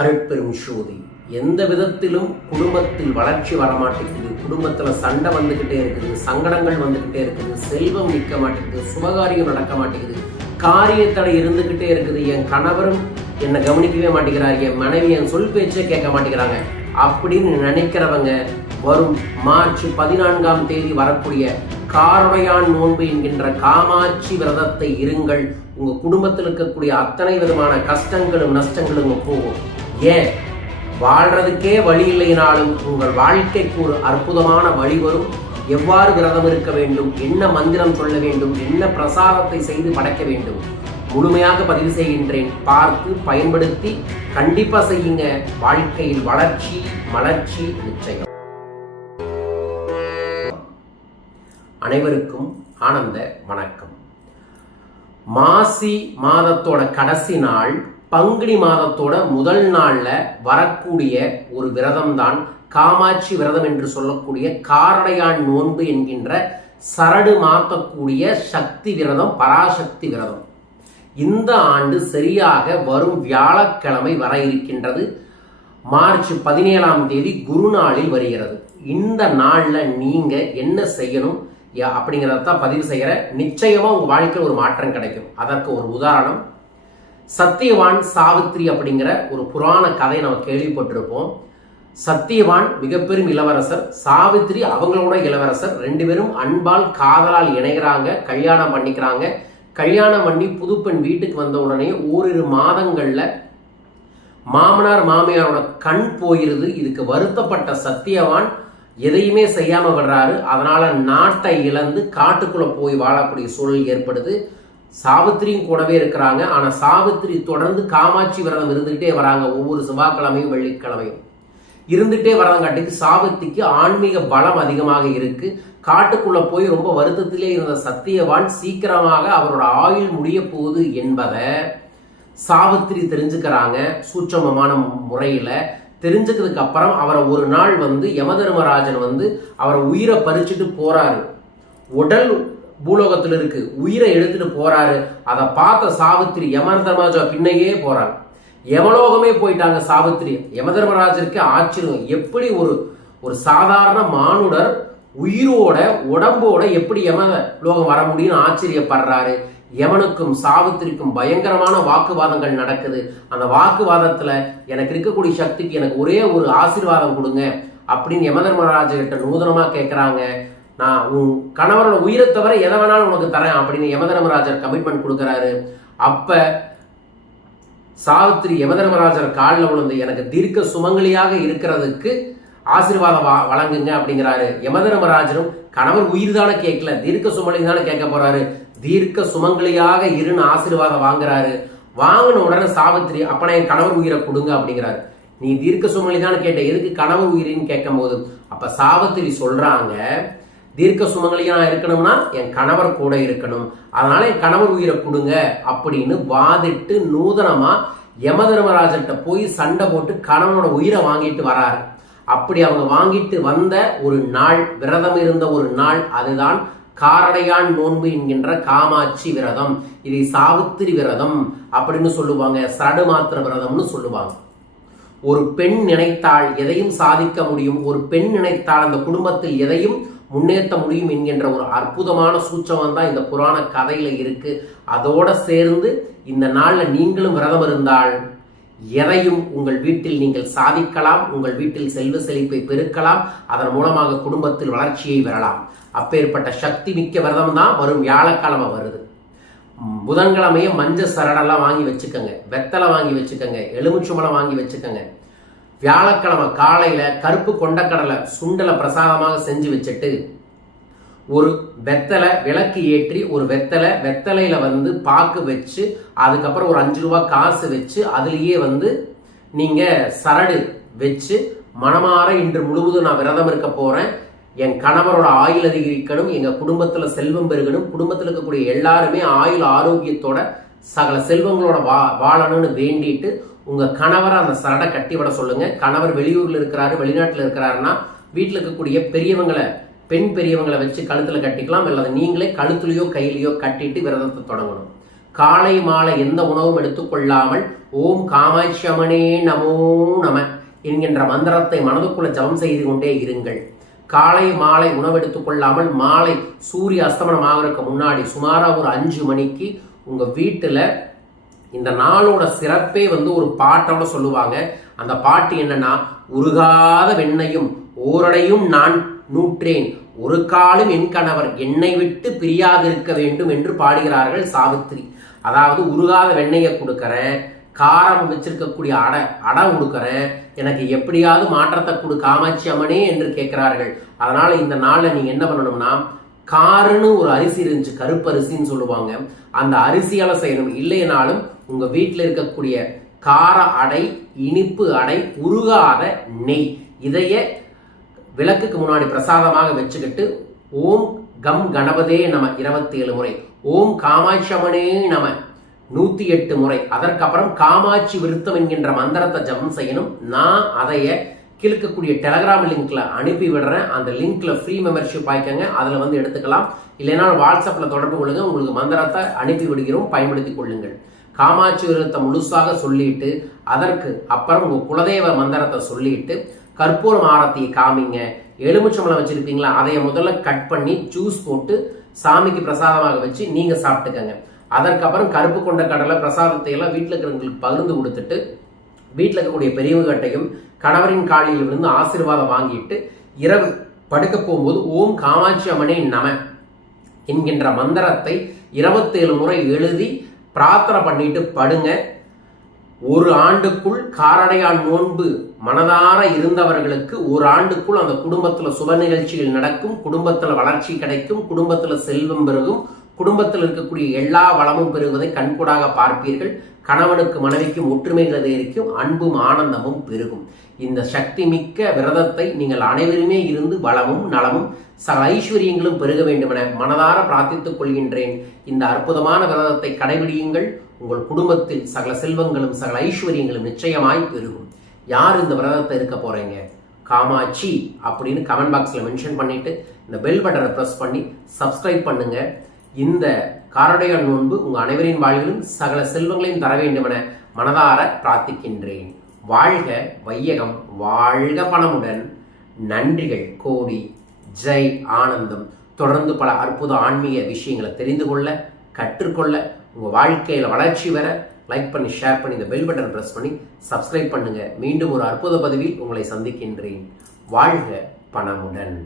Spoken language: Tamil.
அருட்பெரும் சோதி. எந்த விதத்திலும் குடும்பத்தில் வளர்ச்சி வரமாட்டேங்குது. குடும்பத்தில் சண்டை வந்துக்கிட்டே இருக்குது. சங்கடங்கள் வந்துக்கிட்டே இருக்குது. செல்வம் நிற்க மாட்டேங்குது. சுபகாரியம் நடக்க மாட்டேங்குது. காரியத்தடை இருந்துக்கிட்டே இருக்குது. என் கணவரும் என்னை கவனிக்கவே மாட்டேங்கிறார். என் மனைவி என் சொல் பேச்சே கேட்க மாட்டேங்கிறாங்க. அப்படின்னு நினைக்கிறவங்க வரும் மார்ச் பதினான்காம் தேதி வரக்கூடிய காரடையான் நோன்பு என்கின்ற காமாட்சி விரதத்தை இருங்கள். உங்கள் குடும்பத்தில் இருக்கக்கூடிய அத்தனை விதமான கஷ்டங்களும் நஷ்டங்களும் போகும் ஏன்? வாழ்றதுக்கே வழி இல்லைனாலும் உங்கள் வாழ்க்கைக்கு ஒரு அற்புதமான வழி வரும். எவ்வாறு விரதம் இருக்க வேண்டும்? என்ன மந்திரம் சொல்ல வேண்டும்? என்ன பிரசாதத்தை செய்து படைக்க வேண்டும்? முழுமையாக பதிவு செய்கின்றேன். பார்த்து பயன்படுத்தி கண்டிப்பா செய்யுங்க. வாழ்க்கையில் வளர்ச்சி மலர்ச்சி நிச்சயம். அனைவருக்கும் ஆனந்த வணக்கம். மாசி மாதத்தோட கடைசி நாள் பங்குனி மாதத்தோட முதல் நாள்ல வரக்கூடிய ஒரு விரதம் தான் காமாட்சி விரதம் என்று சொல்லக்கூடிய காரடையான் நோன்பு என்கின்ற சரடு மாற்றக்கூடிய சக்தி விரதம் பராசக்தி விரதம். இந்த ஆண்டு சரியாக வரும் வியாழக்கிழமை வர இருக்கின்றது. மார்ச் பதினேழாம் தேதி குருநாளில் வருகிறது. இந்த நாளில் நீங்க என்ன செய்யணும்? யா- அப்படிங்கிறத தான் பதிவு செய்கிற நிச்சயமா உங்க வாழ்க்கையில் ஒரு மாற்றம் கிடைக்கும். அதற்கு ஒரு உதாரணம். சத்தியவான் சாவித்ரி அப்படிங்கிற ஒரு புராண கதை நம்ம கேள்விப்பட்டிருப்போம். சத்தியவான் மிகப்பெரும் இளவரசர் சாவித்ரி அவங்களோட இளவரசர் ரெண்டு பேரும் அன்பால் காதலால் இணைகிறாங்க கல்யாணம் பண்ணிக்கிறாங்க. கல்யாணம் பண்ணி புதுப்பெண் வீட்டுக்கு வந்த உடனே ஓரிரு மாதங்கள்ல மாமனார் மாமியாரோட கண் போயிருது. இதுக்கு வருத்தப்பட்ட சத்தியவான் எதையுமே செய்யாம விடுறாரு. அதனால நாட்டை இழந்து காட்டுக்குள்ள போய் வாழக்கூடிய சூழல் ஏற்படுது. சாவித்திரியும் கூடவே இருக்கிறாங்க. ஆனா சாவித்திரி தொடர்ந்து காமாட்சி விரதம் இருந்துகிட்டே வராங்க. ஒவ்வொரு செவ்வாய்க்கிழமையும் வெள்ளிக்கிழமையும். இருந்துட்டே வரதங்காட்டிக்கு சாவித்திரிக்கு ஆன்மீக பலம் அதிகமாக இருக்கு. காட்டுக்குள்ள போய் ரொம்ப வருத்தத்திலே இருந்த சத்தியவான் சீக்கிரமாக அவரோட ஆயுள் முடிய போகுது என்பதை சாவித்திரி தெரிஞ்சுக்கிறாங்க சூட்சமமான முறையில. தெரிஞ்சுக்கிறதுக்கு அப்புறம் அவரை ஒரு நாள் வந்து யமதர்மராஜன் வந்து அவரை உயிரை பறிச்சுட்டு போறாரு. உடல் பூலோகத்தில் இருக்கு உயிரை எடுத்துட்டு போறாரு. அதை பார்த்த சாவித்திரி யமதர்மராஜா பின்னையே போறாங்க யமலோகமே போயிட்டாங்க சாவித்திரி. யமதர்மராஜருக்கு ஆச்சரியம். எப்படி ஒரு ஒரு சாதாரண மானுடர் உயிரோட உடம்போட எப்படி யம லோகம் வர முடியும்னு ஆச்சரியப்படுறாரு. யமனுக்கும் சாவித்திரிக்கும் பயங்கரமான வாக்குவாதங்கள் நடக்குது. அந்த வாக்குவாதத்துல எனக்கு இருக்கக்கூடிய சக்திக்கு எனக்கு ஒரே ஒரு ஆசீர்வாதம் கொடுங்க அப்படின்னு யமதர்மராஜர்கிட்ட நூதனமா கேட்கிறாங்க நான் உன் கணவரோட உயிரை தவிர எதை வேணாலும் உனக்கு தரேன் அப்படின்னு யமதர்மராஜர் கமிட்மெண்ட் கொடுக்குறாரு. அப்போ சாவித்திரி யமதர்மராஜர் காலில் விழுந்து எனக்கு தீர்க்க சுமங்கலியாக இருக்கிறதுக்கு ஆசீர்வாதம் வா- வழங்குங்க அப்படிங்கிறாரு. யமதர்மராஜரும் கணவர் உயிர் தானே கேட்கல தீர்க்க சுமங்கலி தானே கேட்க போறாரு. தீர்க்க சுமங்கலியாக இருன்னு ஆசீர்வாதம் வாங்குறாரு. வாங்கின உடனே சாவித்திரி அப்பனா நான் என் கணவர் உயிரை கொடுங்க அப்படிங்கிறாரு. நீ தீர்க்க சுமங்கலி தானே கேட்ட எதுக்கு கணவர் உயிரின்னு கேட்கும் போது அப்ப சாவித்திரி சொல்றாங்க தீர்க்க சுமங்கலியா நான் இருக்கணும்னா என் கணவர் கூட இருக்கணும். அதனால என் கணவர் உயிரை கொடுங்க அப்படின்னு வாதிட்டு நூதனமா யமதர்மராஜர்கிட்ட போய் சண்டை போட்டு கணவனோட உயிரை வாங்கிட்டு வராரு. அப்படி அவங்க வாங்கிட்டு வந்த ஒரு நாள் விரதம் இருந்த ஒரு நாள் அதுதான் காரடையான் நோன்பு என்கின்ற காமாட்சி விரதம். இதை சாவித்திரி விரதம் அப்படின்னு சொல்லுவாங்க. சரடு மாத்திர விரதம்னு சொல்லுவாங்க. ஒரு பெண் நினைத்தால் எதையும் சாதிக்க முடியும். ஒரு பெண் நினைத்தால் அந்த குடும்பத்தில் எதையும் முன்னேற்ற முடியும் என்கின்ற ஒரு அற்புதமான சூச்சகம் தான் இந்த புராண கதையில் இருக்கு. அதோட சேர்ந்து இந்த நாளில் நீங்களும் விரதம் இருந்தால் எதையும் உங்கள் வீட்டில் நீங்கள் சாதிக்கலாம் உங்கள் வீட்டில் செல்வ செழிப்பை பெருக்கலாம் அதன் மூலமாக குடும்பத்தில் வளர்ச்சியை பெறலாம். அப்பேற்பட்ட சக்தி மிக்க விரதம் தான் வரும் வியாழக்கிழமை வருது. புதன்கிழமையும் மஞ்சள் சரடெல்லாம் வாங்கி வச்சுக்கோங்க. வெத்தலை வாங்கி வச்சுக்கோங்க. எலுமிச்சுமலை வாங்கி வச்சுக்கோங்க. வியாழக்கிழமை காலையில் கருப்பு கொண்டக்கடலை சுண்டலை பிரசாதமாக செஞ்சு வச்சுட்டு ஒரு வெத்தலை விளக்கு ஏற்றி ஒரு வெத்தலை வெத்தலையில் வந்து பாக்கு வச்சு அதுக்கப்புறம் ஒரு அஞ்சு ரூபா காசு வச்சு அதுலேயே வந்து நீங்கள் சரடு வச்சு மனமாற இன்று முழுவதும் நான் விரதம் இருக்க போகிறேன் என் கணவரோட ஆயுள் அதிகரிக்கணும் எங்கள் குடும்பத்தில் செல்வம் பெருகணும் குடும்பத்தில் இருக்கக்கூடிய எல்லாருமே ஆயுள் ஆரோக்கியத்தோட சகல செல்வங்களோட வா வாழணும்னு வேண்டிட்டு உங்க கணவரை அந்த சரடை கட்டி விட சொல்லுங்க. கணவர் வெளியூர்ல இருக்கிறாரு வெளிநாட்டுல இருக்கிறாருன்னா வீட்டுல இருக்கக்கூடிய பெரியவங்களை பெண் பெரியவங்களை வச்சு கழுத்துல கட்டிக்கலாம். அல்லது நீங்களே கழுத்துலயோ கையிலையோ கட்டிட்டு விரதத்தை தொடங்கணும். காலை மாலை எந்த உணவும் எடுத்துக்கொள்ளாமல் ஓம் காமாட்சியமனே நமோ நம என்கின்ற மந்திரத்தை மனதுக்குள்ள ஜபம் செய்து கொண்டே இருங்கள். காலை மாலை உணவு எடுத்துக்கொள்ளாமல் மாலை சூரிய அஸ்தமனம் ஆகிறதுக்கு முன்னாடி சுமாராக ஒரு அஞ்சு மணிக்கு உங்க வீட்டுல இந்த நாளோட சிறப்பே வந்து ஒரு பாட்டோட சொல்லுவாங்க. அந்த பாட்டு என்னன்னா உருகாத வெண்ணையும் ஓரடையும் நான் நூற்றேன். ஒரு காலும் என் கணவர் என்னை விட்டு பிரியாதிருக்க வேண்டும் என்று பாடுகிறார்கள் சாவித்திரி. அதாவது உருகாத வெண்ணெயை கொடுக்கறேன் காரம் வச்சிருக்கக்கூடிய அடை அடை கொடுக்கறேன் எனக்கு எப்படியாவது மாற்றத்தை கொடு காமாட்சி அம்மனே என்று கேட்கிறார்கள். அதனால இந்த நாளில் நீங்க என்ன பண்ணணும்னா காருன்னு ஒரு அரிசி இருந்துச்சு கருப்பு அரிசின்னு சொல்லுவாங்க. அந்த அரிசியால செய்யணும் இல்லைனாலும் உங்கள் வீட்டில் இருக்கக்கூடிய கார அடை இனிப்பு அடை உருகாத நெய். இதைய விளக்குக்கு முன்னாடி பிரசாதமாக வச்சுக்கிட்டு ஓம் கம் கணபதே நம இருபத்தி ஏழு முறை. ஓம் காமாட்சமனே நம நூத்தி எட்டு முறை. அதற்கப்புறம் காமாட்சி விருத்தம் என்கின்ற மந்திரத்தை ஜபம் செய்யணும். நான் அதைய கிழக்கக்கூடிய டெலகிராம் லிங்க்ல அனுப்பி விடுறேன். அந்த லிங்க்ல ஃப்ரீ மெம்பர்ஷிப் ஆயிக்கங்க. அதுல வந்து எடுத்துக்கலாம். இல்லைன்னா வாட்ஸ்அப்ல தொடர்பு கொள்ளுங்க. உங்களுக்கு மந்திரத்தை அனுப்பி விடுகிறோம். பயன்படுத்திக் கொள்ளுங்கள். காமாட்சி விரதத்தை முழுசாக சொல்லிட்டு அதற்கு அப்புறம் உங்கள் குலதெய்வ மந்திரத்தை சொல்லிட்டு கற்பூரம் ஆரத்தியை காமிங்க. எலுமிச்சம்பளம் வச்சுருப்பீங்களா? அதைய முதல்ல கட் பண்ணி ஜூஸ் போட்டு சாமிக்கு பிரசாதமாக வச்சு நீங்கள் சாப்பிட்டுக்கங்க. அதற்கப்புறம் கருப்பு கொண்ட கடலை பிரசாதத்தை எல்லாம் வீட்டில் இருக்கிறவங்களுக்கு பகிர்ந்து கொடுத்துட்டு வீட்டில் இருக்கக்கூடிய பெரியவங்ககிட்டையும் கணவரின் காலில் விழுந்து ஆசீர்வாதம் வாங்கிட்டு இரவு படுக்க போகும்போது ஓம் காமாட்சி அம்மனே நம என்கின்ற மந்திரத்தை இருபத்தேழு முறை எழுதி பிரார்த்தனை பண்ணிட்டு படுங்க. ஒரு ஆண்டுக்குள் காரடையான் நோன்பு மனதார இருந்தவர்களுக்கு ஒரு ஆண்டுக்குள் அந்த குடும்பத்தில் சுப நிகழ்ச்சிகள் நடக்கும் குடும்பத்தில் வளர்ச்சி கிடைக்கும் குடும்பத்தில் செல்வம் பெருகும் குடும்பத்தில் இருக்கக்கூடிய எல்லா வளமும் பெறுவதை கண்கூடாக பார்ப்பீர்கள். கணவனுக்கு மனைவிக்கும் ஒற்றுமைகள் அதிகரிக்கும் அன்பும் ஆனந்தமும் பெருகும். இந்த சக்தி மிக்க விரதத்தை நீங்கள் அனைவருமே இருந்து வளமும் நலமும் சகல ஐஸ்வர்யங்களும் பெருக வேண்டுமென மனதார பிரார்த்தித்துக் கொள்கின்றேன். இந்த அற்புதமான விரதத்தை கடைபிடியுங்கள். உங்கள் குடும்பத்தில் சகல செல்வங்களும் சகல ஐஸ்வர்யங்களும் நிச்சயமாய் பெருகும். யார் இந்த விரதத்தை இருக்க போறீங்க? காமாட்சி அப்படின்னு கமெண்ட் பாக்ஸில் மென்ஷன் பண்ணிட்டு இந்த பெல் பட்டனை ப்ரெஸ் பண்ணி சப்ஸ்கிரைப் பண்ணுங்க. இந்த காரடையான் நோன்பு உங்கள் அனைவரின் வாழ்விலும் சகல செல்வங்களையும் தர வேண்டுமென மனதார பிரார்த்திக்கின்றேன். வாழ்க வையகம் வாழ்க பணமுடன். நன்றிகள் கோடி. ஜெய் ஆனந்தம். தொடர்ந்து பல அற்புத ஆன்மீக விஷயங்களை தெரிந்து கொள்ள கற்றுக்கொள்ள உங்கள் வாழ்க்கையில் வளர்ச்சி வர லைக் பண்ணி ஷேர் பண்ணி இந்த பெல் பட்டன் பிரஸ் பண்ணி சப்ஸ்கிரைப் பண்ணுங்கள் மீண்டும் ஒரு அற்புத பதிவில் உங்களை சந்திக்கின்றேன். வாழ்க பணமுடன்.